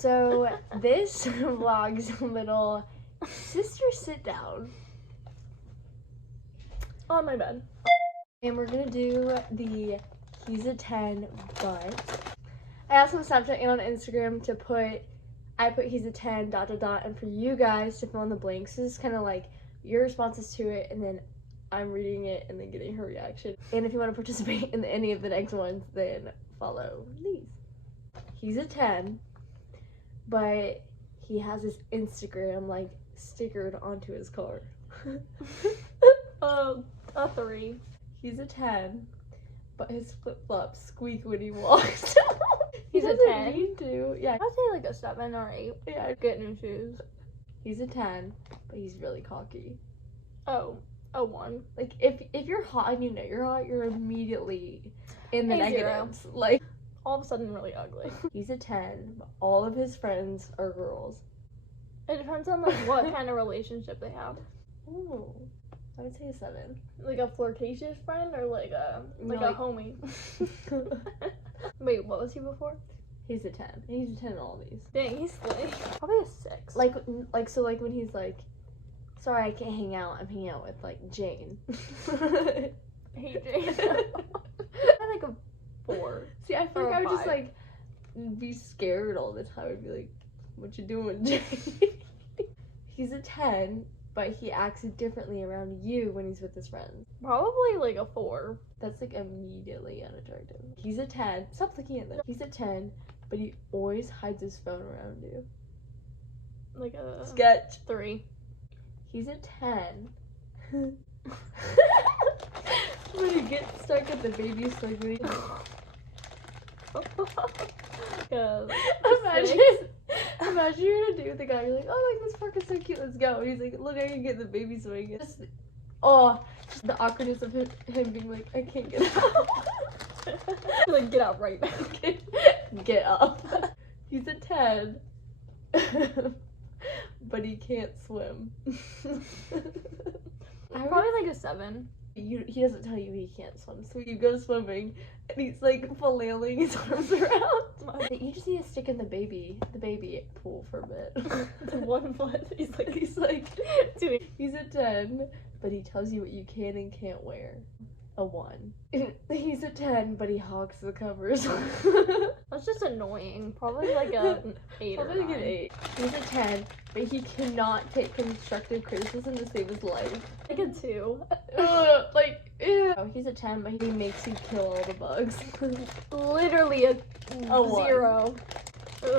So this vlog's a little sister sit down. On my bed. And we're gonna do the he's a 10, but I asked on Snapchat and on Instagram to I put he's a 10, ... and for you guys to fill in the blanks. This is kind of like your responses to it, and then I'm reading it and then getting her reaction. And if you want to participate in any of the next ones, then follow these. He's a 10, but he has his Instagram like stickered onto his car. A 3. He's a 10, but his flip-flops squeak when he walks. He's a 10? Need to. Yeah. I'd say like a 7 or 8. Yeah. Get new shoes. He's a 10, but he's really cocky. Oh, a 1. Like, if you're hot and you know you're hot, you're immediately in the A 0. negatives. Like, All of a sudden really ugly. he's a 10, but all of his friends are girls. It depends on like what kind of relationship they have. Ooh, I would say a 7. Like a flirtatious friend or like a Like- a homie. Wait, what was he before? He's a 10. He's a 10 in all these. Dang, he's slick. Probably a 6. So when he's like, sorry, I can't hang out. I'm hanging out with like Jane. Hey Jane. I like a 4. See, I feel Or like I a would just 5. like be scared all the time. I'd be like, what you doing, Jane? He's a 10, but he acts differently around you when he's with his friends. Probably like a 4. That's like immediately unattractive. He's a 10. Stop looking at them. He's a 10, but he always hides his phone around you. Like a Sketch. 3. He's a 10. When he gets stuck at the baby swing. Imagine you're gonna do with the guy. You're like, oh, like this park is so cute. Let's go. And he's like, look, I can get the baby swing. Just the awkwardness of him being like, I can't get out. Like, get out right now. Get up. He's a 10, but he can't swim. Probably like a 7. He doesn't tell you he can't swim, so you go swimming, and he's like flailing his arms around. You just need to stick in the baby pool for a bit. The 1 foot. He's like dude. He's a 10, but he tells you what you can and can't wear. A 1. He's a 10, but he hogs the covers. That's just annoying. Probably like an 8 or 9. Probably like an 8. He's a 10, but he cannot take constructive criticism to save his life. Like a 2. Ew. Oh, he's a 10, but he makes you kill all the bugs. Literally a 0.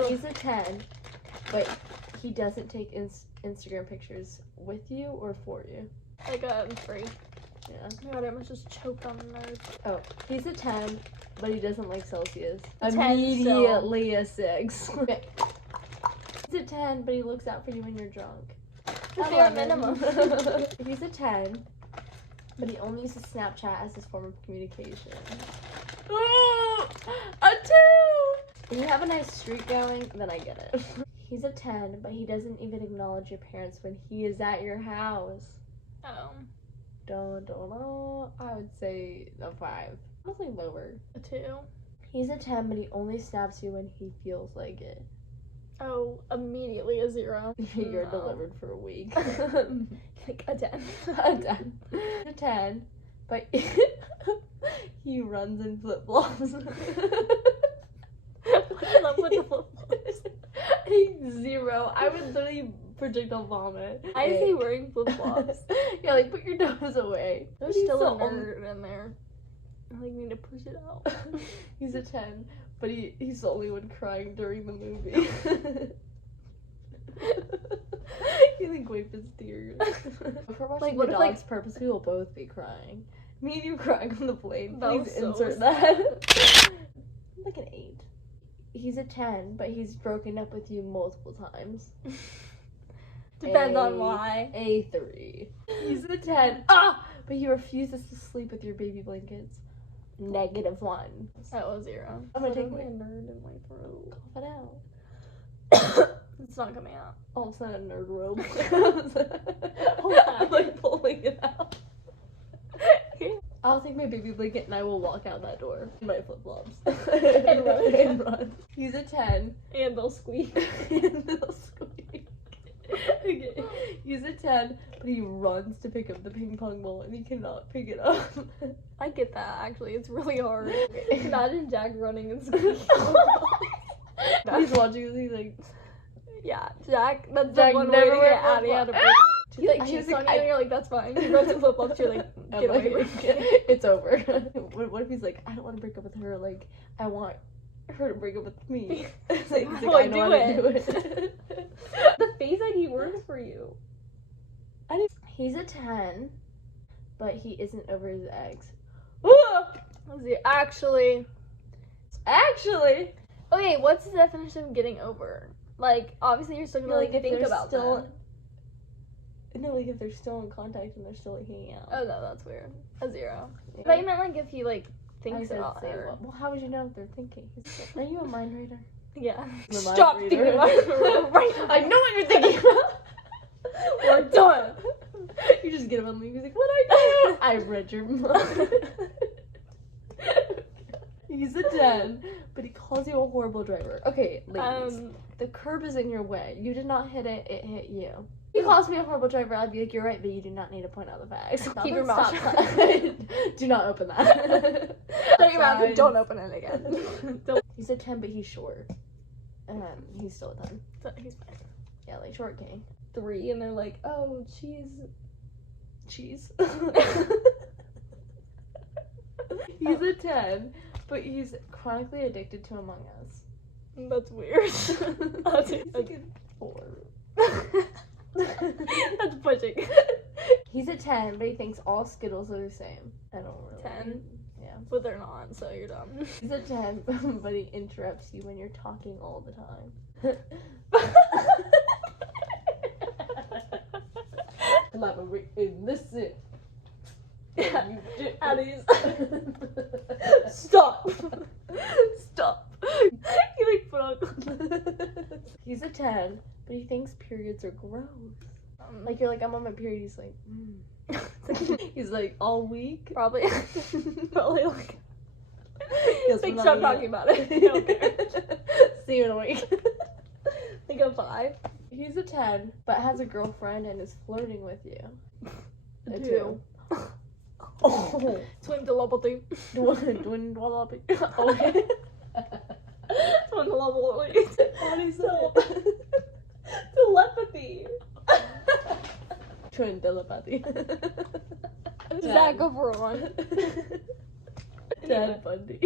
He's a 10, but he doesn't take Instagram pictures with you or for you. Like a 3. Yeah. Oh my god, I almost just choked on the nose. Oh, he's a 10, but he doesn't like Celsius. 10 Immediately a 6. He's a 10, but he looks out for you when you're drunk. The bare minimum. He's a 10, but he only uses Snapchat as his form of communication. A 2! If you have a nice streak going, then I get it. He's a 10, but he doesn't even acknowledge your parents when he is at your house. Oh. I would say a 5. Probably lower. A 2. He's a 10, but he only snaps you when he feels like it. Oh, immediately a 0. You're delivered for a week. Like a 10. A 10. A 10, but he runs in flip-flops. What's up with the flip-flops? A 0. I would literally projectile vomit. Why is he wearing flip-flops? Yeah, like put your nose away. There's still a nerd in there. I like need to push it out. He's a 10, but he's the only one crying during the movie. He like wiped his tears. If we're watching What The if, Dog's Purpose, we will both be crying. Me and you crying on the plane. That Please was so insert sad. that. Like an 8. He's a 10, but he's broken up with you multiple times. Depends on why. A 3. He's a 10. But he refuses to sleep with your baby blankets. -1. That was 0. I'm gonna take my my nerd in my throat. Cough it out. It's not coming out. Oh, it's not a nerd robe. Hold on. I'm like pulling it out. I'll take my baby blanket and I will walk out that door in my flip-flops. And run. And run. He's a 10. And they'll squeak. And they'll squeak. Okay. He's a 10, but he runs to pick up the ping pong ball and he cannot pick it up. I get that, actually. It's really hard. Imagine Jack running and squeaking. He's watching this, he's like, Yeah, Jack, that's Jack the one way never to wear get Addie out of flip-flops. break. He like cheats on you and you're like, that's fine. He runs to flip-flops, you're like, get away from me. It's over. What if he's like, I don't want to break up with her, like, I want her to break up with me. It's like, How he's do like, I I know how to do it. The Face ID worked for you. He's a 10, but he isn't over his ex. Actually. Okay, What's the definition of getting over? Like, obviously you're still gonna like if think they're about still, them. No, like if they're still in contact and they're still like hanging out. Oh no, that's weird. A 0. Yeah. But you meant like if he like I thinks said about say, her. well, how would you know if they're thinking? Are you a mind reader? Yeah. I'm a mind Stop reader. thinking about her right now. I know what you're thinking about. We're done. You just get him and leave. He's like, what I do? I read your mind. He's a 10, but he calls you a horrible driver. Okay, ladies. The curb is in your way. You did not hit it, it hit you. If he calls me a horrible driver, I'd be like, you're right, but you do not need to point out the facts. Keep your mouth shut. Do not open that. Shut your mouth and don't open it again. He's a 10, but he's short. He's still a 10. So he's fine. Yeah, like short king. 3 and they're like, oh, cheese. Cheese. He's a 10, but he's chronically addicted to Among Us. That's weird. That's like a 4. That's pushing. He's a 10, but he thinks all Skittles are the same. I don't really. 10? Yeah. But they're not, so you're dumb. He's a 10, but he interrupts you when you're talking all the time. Collaborate in this it. Yeah. Addie's. Stop. Stop. He like put on. He's a 10, but he thinks periods are gross. Like you're like, I'm on my period. He's like, He's like, all week. Probably like. Yes, Like, we're stop not talking about it. I don't care. See you in a week. Think I'm 5. He's a 10, but has a girlfriend and is flirting with you. A 2. Oh. Twin telepathy. Twin wallaby. Okay. Twin telepathy. How do you say it? Telepathy. Twin telepathy. Zach, go for one. Ted Bundy.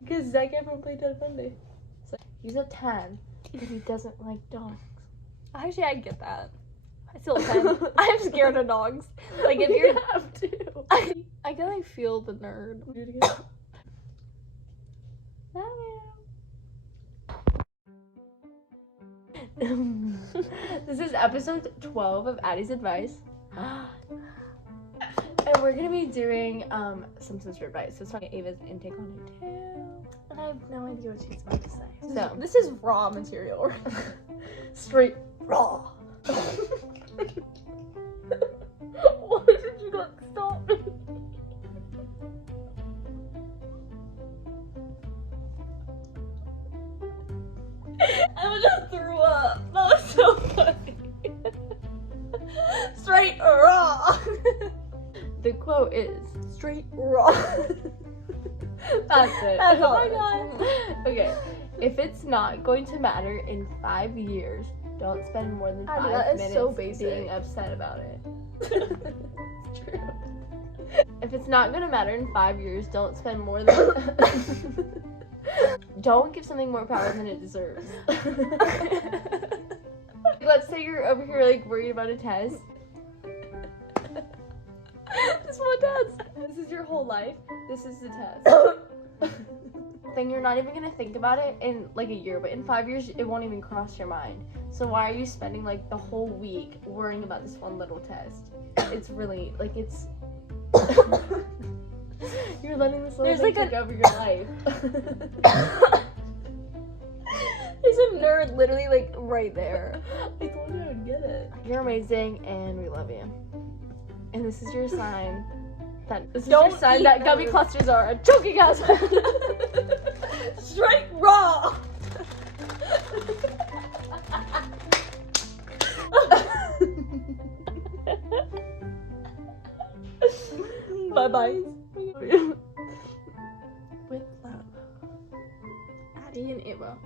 Because Zac Efron played Ted Bundy. So he's a 10, but he doesn't like dogs. Actually, I get that. I still a 10. I'm scared of dogs. Like, if you're... You have to. I can, like, feel the nerd. Do it again. This is episode 12 of Addie's Advice. And we're gonna be doing some sister advice. So it's not Ava's intake on it too. And I have no idea what she's about to say. So This is raw material. straight raw. Why did you not stop me? I just threw up. That was so funny. Straight raw. The quote is Straight raw. that's it. That's all Oh my it is. god. Okay. If it's not going to matter in 5 years, don't spend more than 5 that is minutes so basic. being upset about it. It's true. If it's not gonna matter in 5 years, don't spend more than don't give something more power than it deserves. Let's say you're over here like worried about a test. Just one test. This is your whole life. This is the test. Then you're not even gonna think about it in like a year, but in 5 years it won't even cross your mind. So why are you spending like the whole week worrying about this one little test? It's really like it's you're letting this little There's thing like take over your life. There's a nerd literally like right there. I told you I would get it. You're amazing, and we love you. And this is your sign. This is Don't your sign eat that gummy those. clusters are a choking us. Straight raw. Bye bye. With love, Addie and Ava.